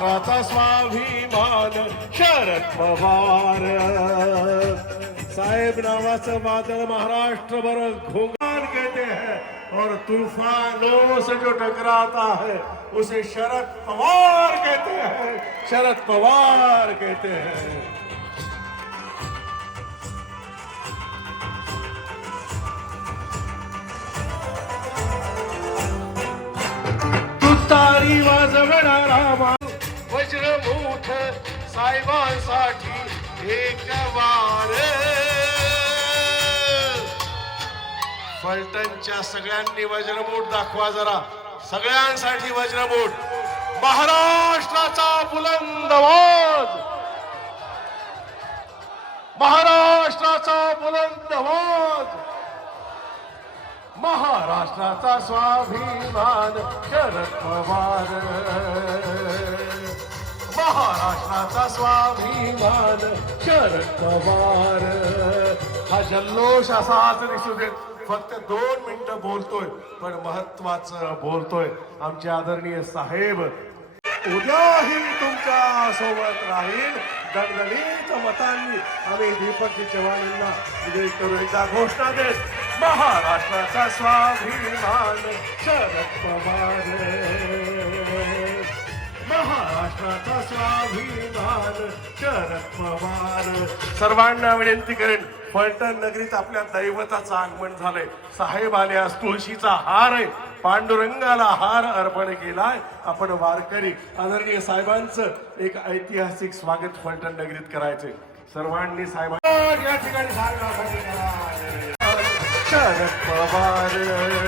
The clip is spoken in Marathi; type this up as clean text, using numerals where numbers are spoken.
महाराष्ट्राचा स्वाभिमान शरद पवार साहेब नावाचं वादळ महाराष्ट्रभर घोंघाट कहते हैं और तूफानों से जो टकराता है उसे शरद पवार कहते हैं, शरद पवार कहते हैं। तुतारी वाजवणारा वज्रमुठ साहेबांसाठी एक वार। फलटणच्या सगळ्यांनी वज्रमुठ दाखवा जरा, सगळ्यांसाठी वज्रमुठ। महाराष्ट्राचा बुलंद आवाज, महाराष्ट्राचा बुलंद आवाज, महाराष्ट्राचा स्वाभिमान शरद पवार, महाराष्ट्राचा स्वाभिमान शरद पवार। हा जल्लोष असाच दिसू देत। फक्त 2 मिनिटं बोलतोय पण महत्वाचं बोलतोय। आमचे आदरणीय साहेब उद्याही तुमच्या सोबत राहील। दणदणीत मतांनी आम्ही दीपकजी चव्हाणांना विजयी करू। एकदा घोषणा देत, महाराष्ट्राचा स्वाभिमान शरद पवार, महाराष्ट्राचा स्वाभिमान शरद पवार। सर्वांना विनंती करेन, फलटण नगरीत आपल्या दैवताचं आगमन झालंय। साहेब आले, आज तुळशीचा हार आहे, पांडुरंगाला हार अर्पण केलाय। आपण वारकरी आदरणीय साहेबांचं एक ऐतिहासिक स्वागत फलटण नगरीत करायचंय। सर्वांनी साहेबांना या ठिकाणी शरद पवार।